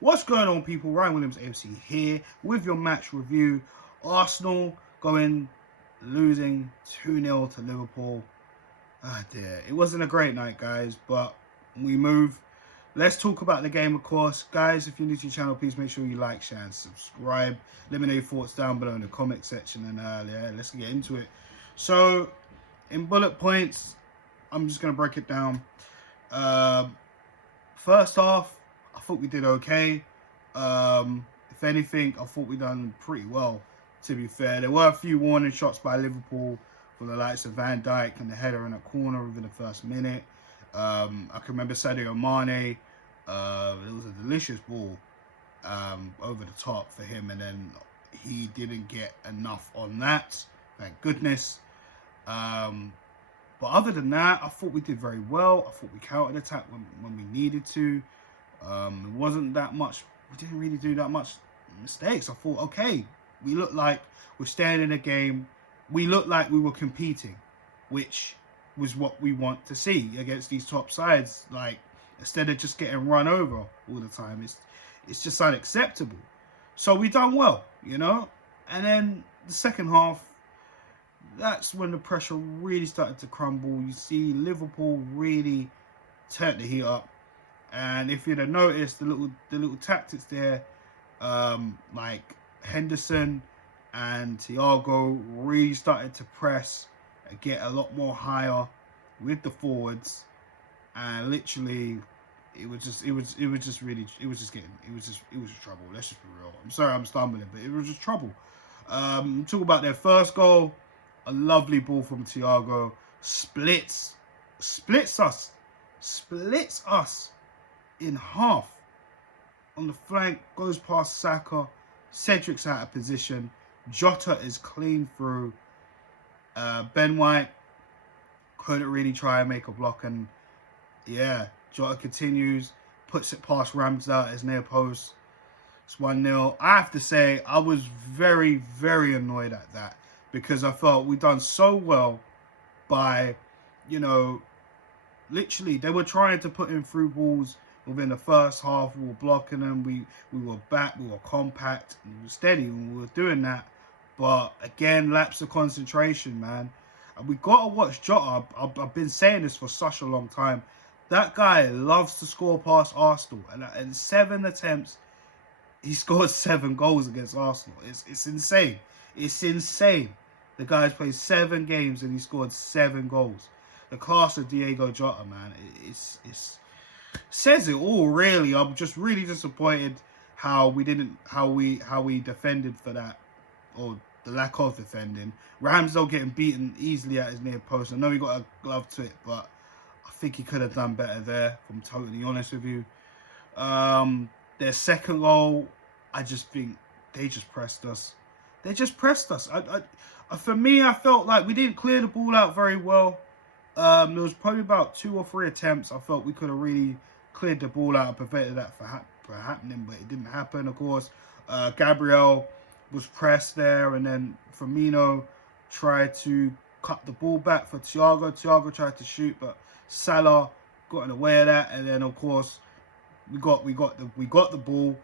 What's going on, people? Ryan Williams AFC here with your match review. Arsenal losing 2-0 to Liverpool. Ah dear, it wasn't a great night, guys, but we move. Let's talk about the game, of course. Guys, if you're new to the channel, please make sure you like, share, and subscribe. Let me know your thoughts down below in the comment section, and yeah, let's get into it. So, in bullet points, I'm just going to break it down. First half, I thought we did okay. If anything, I thought we done pretty well, to be fair. There were a few warning shots by Liverpool for the likes of Van Dijk and the header in a corner within the first minute. I can remember Sadio Mane. It was a delicious ball over the top for him, and then he didn't get enough on that. Thank goodness. But other than that, I thought we did very well. I thought we counter-attacked when we needed to. It wasn't that much. We didn't really do that much mistakes. I thought, okay, we look like we're staying in the game. We look like we were competing, which was what we want to see against these top sides. Like, instead of just getting run over all the time, it's just unacceptable. So we done well, you know. And then the second half, that's when the pressure really started to crumble. You see Liverpool really turned the heat up, and if you'd have noticed the little tactics there, like Henderson and Thiago really started to press and get a lot more higher with the forwards, and literally it was just trouble. Let's just be real. I'm sorry I'm stumbling, but it was just trouble. Talk about their first goal. A lovely ball from Thiago, splits us in half on the flank, goes past Saka. Cedric's out of position. Jota is clean through. Ben White couldn't really try and make a block, and yeah, Jota continues, puts it past Ramsdale at his near post. It's 1-0. I have to say, I was very, very annoyed at that, because I felt we done so well by, you know, literally they were trying to put in through balls within the first half. We were blocking them. We were back. We were compact. We were steady when we were doing that. But again, lapse of concentration, man. And we got to watch Jota. I've been saying this for such a long time. That guy loves to score past Arsenal. And in 7 attempts, he scored 7 goals against Arsenal. It's insane. It's insane. The guy's played 7 games and he scored 7 goals. The class of Diego Jota, man, it says it all, really. I'm just really disappointed how we defended for that, or the lack of defending. Ramsdale getting beaten easily at his near post. I know he got a glove to it, but I think he could have done better there, if I'm totally honest with you. Their second goal, I just think they just pressed us. They just pressed us. For me, I felt like we didn't clear the ball out very well. There was probably about 2 or 3 attempts I felt we could have really cleared the ball out and prevented that from happening, but it didn't happen, of course. Gabriel was pressed there, and then Firmino tried to cut the ball back for Thiago. Thiago tried to shoot, but Salah got in the way of that, and then of course we got the ball,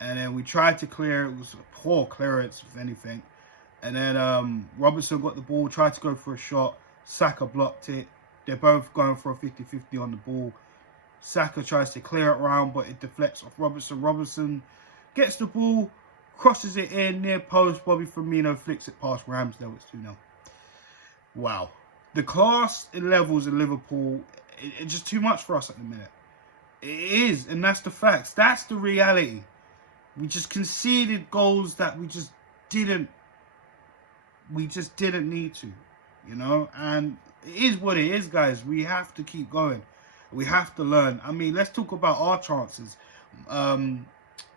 and then we tried to clear. It was a poor clearance, if anything. And then Robertson got the ball, tried to go for a shot. Saka blocked it. They're both going for a 50-50 on the ball. Saka tries to clear it around, but it deflects off Robertson. Robertson gets the ball, crosses it in, near post. Bobby Firmino flicks it past Ramsdale. It's 2-0. Wow. The class in levels in Liverpool, it's just too much for us at the minute. It is, and that's the facts. That's the reality. We just conceded goals that we just didn't need to, you know. And it is what it is, guys. We have to keep going. We have to learn. I mean, let's talk about our chances.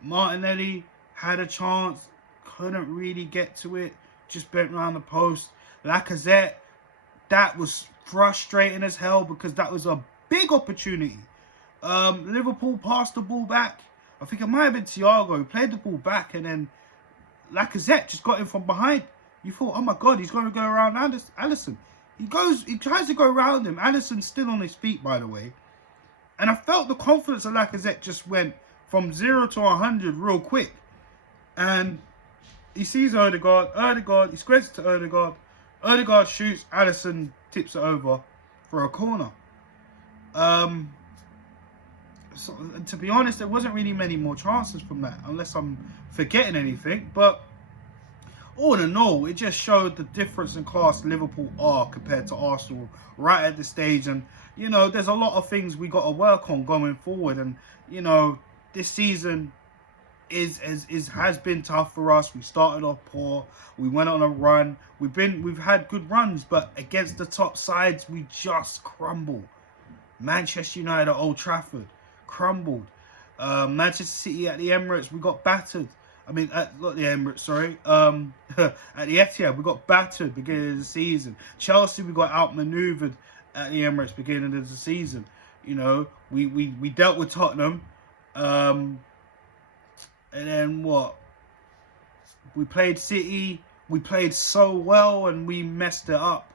Martinelli had a chance, couldn't really get to it, just bent around the post. Lacazette, that was frustrating as hell, because that was a big opportunity. Liverpool passed the ball back. I think it might have been Thiago who played the ball back, and then Lacazette just got in from behind. You thought, oh my God, he's going to go around Alisson. He tries to go around him. Alisson's still on his feet, by the way. And I felt the confidence of Lacazette just went from 0 to 100 real quick. And he sees Odegaard, he squares it to Odegaard shoots, Alisson tips it over for a corner. So, to be honest, there wasn't really many more chances from that, unless I'm forgetting anything. But all in all, it just showed the difference in class Liverpool are compared to Arsenal right at this stage. And, you know, there's a lot of things we got to work on going forward. And, you know, this season has been tough for us. We started off poor. We went on a run. We've had good runs, but against the top sides, we just crumble. Manchester United at Old Trafford crumbled. Manchester City at the Emirates, we got battered. I mean, not the Emirates, sorry. At the Etihad, we got battered beginning of the season. Chelsea, we got outmaneuvered at the Emirates beginning of the season. You know, we dealt with Tottenham. And then what? We played City. We played so well, and we messed it up,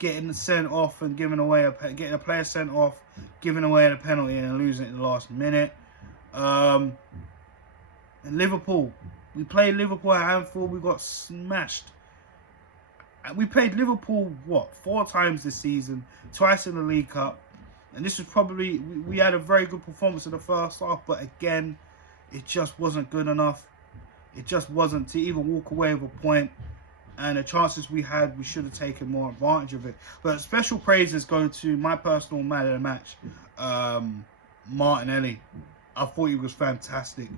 getting sent off and getting a player sent off, giving away a penalty and losing it in the last minute. And Liverpool, we played Liverpool at Anfield. We got smashed. We played Liverpool 4 times this season, twice in the League Cup, and this was probably we had a very good performance in the first half, but again, it just wasn't good enough. It just wasn't to even walk away with a point. And the chances we had, we should have taken more advantage of it. But special praises go to my personal man of the match, Martinelli. I thought he was fantastic.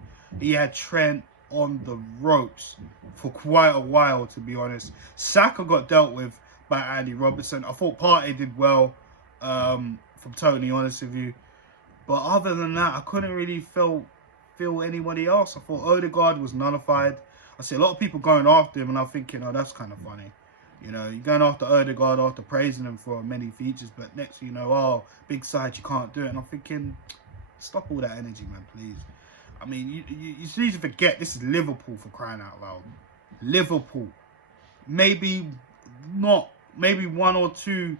He had Trent on the ropes for quite a while, to be honest. Saka got dealt with by Andy Robertson. I thought Partey did well, from totally honest with you. But other than that, I couldn't really feel anybody else. I thought Odegaard was nullified. I see a lot of people going after him, and I'm thinking, oh, that's kind of funny. You know, you're going after Odegaard after praising him for many features, but next thing you know, oh, big side, you can't do it. And I'm thinking, stop all that energy, man, please. I mean, you need to forget this is Liverpool, for crying out loud. Liverpool. Maybe one or two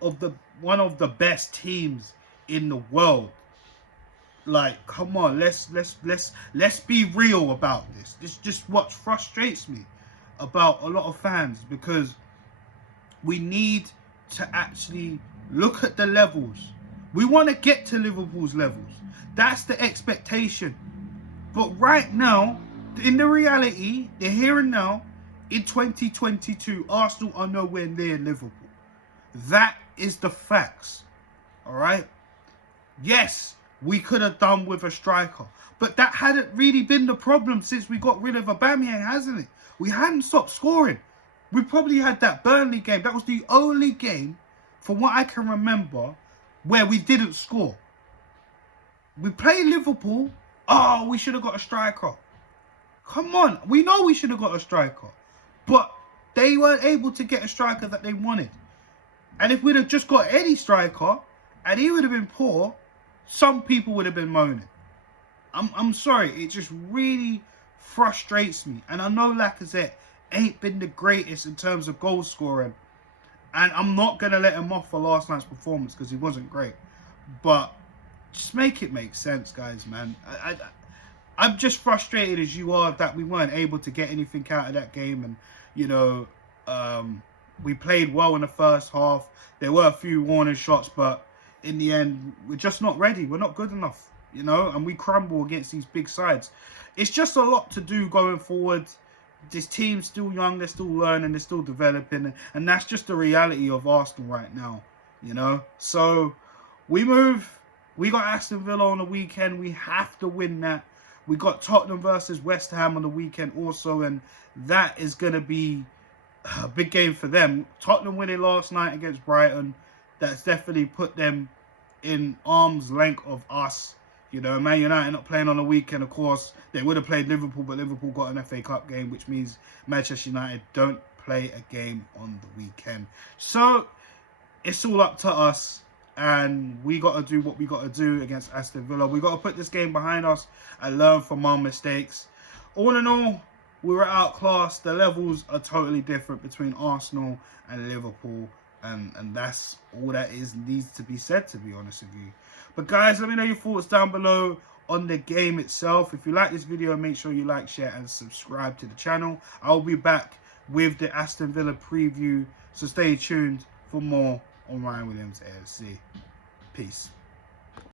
of the best teams in the world. Like, come on, let's be real about this. This is just what frustrates me about a lot of fans, because we need to actually look at the levels. We want to get to Liverpool's levels. That's the expectation. But right now, in the reality, the here and now, in 2022, Arsenal are nowhere near Liverpool. That is the facts. All right? Yes, we could have done with a striker, but that hadn't really been the problem since we got rid of Aubameyang, hasn't it? We hadn't stopped scoring. We probably had that Burnley game. That was the only game, from what I can remember, where we didn't score. We played Liverpool. Oh, we should have got a striker. Come on. We know we should have got a striker. But they weren't able to get a striker that they wanted. And if we'd have just got any striker, and he would have been poor, some people would have been moaning. I'm sorry. It just really frustrates me. And I know Lacazette ain't been the greatest in terms of goal scoring. And I'm not going to let him off for last night's performance because he wasn't great. But just make it make sense, guys, man. I'm just frustrated as you are that we weren't able to get anything out of that game. And, you know, we played well in the first half. There were a few warning shots, but in the end, we're just not ready. We're not good enough, you know, and we crumble against these big sides. It's just a lot to do going forward. This team's still young. They're still learning. They're still developing. And that's just the reality of Arsenal right now, you know. So we move. We got Aston Villa on the weekend. We have to win that. We got Tottenham versus West Ham on the weekend also, and that is going to be a big game for them. Tottenham winning last night against Brighton, that's definitely put them in arm's length of us. You know, Man United not playing on the weekend, of course. They would have played Liverpool, but Liverpool got an FA Cup game, which means Manchester United don't play a game on the weekend. So it's all up to us, and we got to do what we got to do against Aston Villa. We got to put this game behind us and learn from our mistakes. All in all, we were outclassed. The levels are totally different between Arsenal and Liverpool. And that's all that needs to be said, to be honest with you. But guys, let me know your thoughts down below on the game itself. If you like this video, make sure you like, share, and subscribe to the channel. I'll be back with the Aston Villa preview, so stay tuned for more on Ryan Williams AFC. Peace.